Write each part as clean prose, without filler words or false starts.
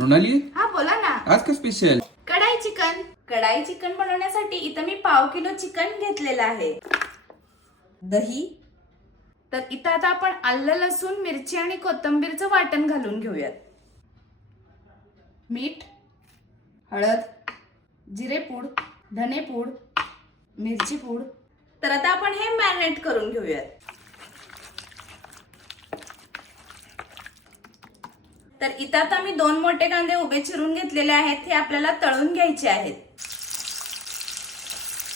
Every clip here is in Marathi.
मृणाली, हा बोला ना. आज का स्पेशल? कढाई चिकन. कढाई चिकन बनवण्यासाठी इथं मी पाव किलो चिकन घेतलेलं आहे. दही. तर इथं आता आपण आलं लसूण मिरची आणि कोथिंबीरचं वाटण घालून घेऊयात. मीठ, हळद, जिरेपूड, धनेपूड, मिरची पूड. तर आता आपण हे मॅरिनेट करून घेऊयात. तर इथं आता मी 2 मोठे कांदे उभे चिरून घेतलेले आहेत. हे आपल्याला तळून घ्यायचे आहेत.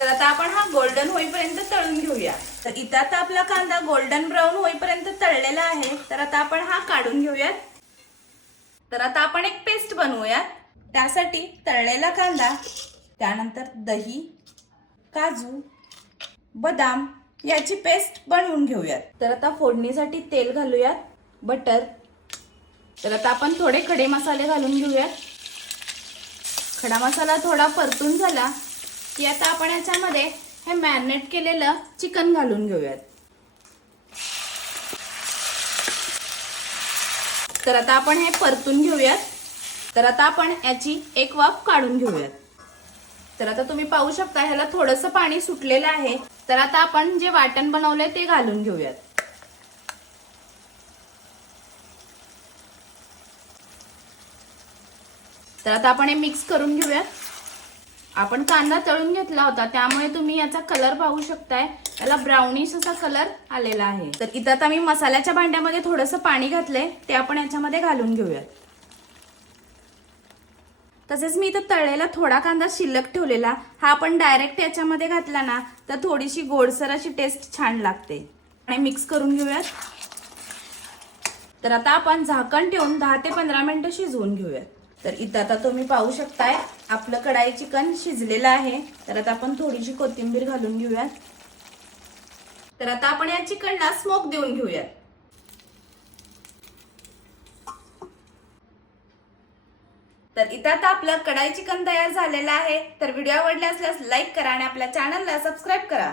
तर आता आपण हा गोल्डन होईपर्यंत तळून घेऊया. तर इथं आता आपला कांदा गोल्डन ब्राऊन होईपर्यंत तळलेला आहे. तर आता आपण हा काढून घेऊयात. तर आता आपण एक पेस्ट बनवूयात. त्यासाठी तळलेला कांदा, त्यानंतर दही, काजू, बदाम याची पेस्ट बनवून घेऊयात. तर आता फोडणीसाठी तेल घालूयात, बटर. तर आता आपण थोडे खडे मसाले घालून घेऊयात. खडा मसाला थोडा परतून झाला की आता आपण याच्यामध्ये हे मॅरिनेट केलेलं चिकन घालून घेऊयात. तर आता आपण हे परतून घेऊयात. तर आता आपण याची एक वाफ काढून घेऊयात. तर आता तुम्ही पाहू शकता ह्याला थोडंसं पाणी सुटलेलं आहे. तर आता आपण जे वाटण बनवलंय ते घालून घेऊयात. तर आता आपण हे मिक्स करून घेऊयात. आपण कांदा तळून घेतला होता त्यामुळे तुम्ही याचा कलर पाहू शकताय. याला ब्राउनिश असा कलर आलेला आहे. तर इथं आता मी मसाल्याच्या भांड्यामध्ये थोडंसं पाणी घातलंय ते आपण याच्यामध्ये घालून घेऊयात. तसेच मी इथं तळलेला थोडा कांदा शिल्लक ठेवलेला, हा आपण डायरेक्ट याच्यामध्ये घातला ना तर थोडीशी गोडसर अशी टेस्ट छान लागते. आणि मिक्स करून घेऊयात. तर आता आपण झाकण ठेवून 10 ते 15 मिनिटं शिजवून घेऊयात. तर इथं आता तुम्ही पाहू शकताय आपलं कढाई चिकन शिजलेलं आहे. तर आता आपण थोडीशी कोथिंबीर घालून घेऊयात. तर आता आपण या चिकनला स्मोक देऊन घेऊयात. तर इथं आता आपलं कढाई चिकन तयार झालेलं आहे. तर व्हिडिओ आवडला असल्यास लाईक करा आणि आपल्या चॅनलला सबस्क्राईब करा.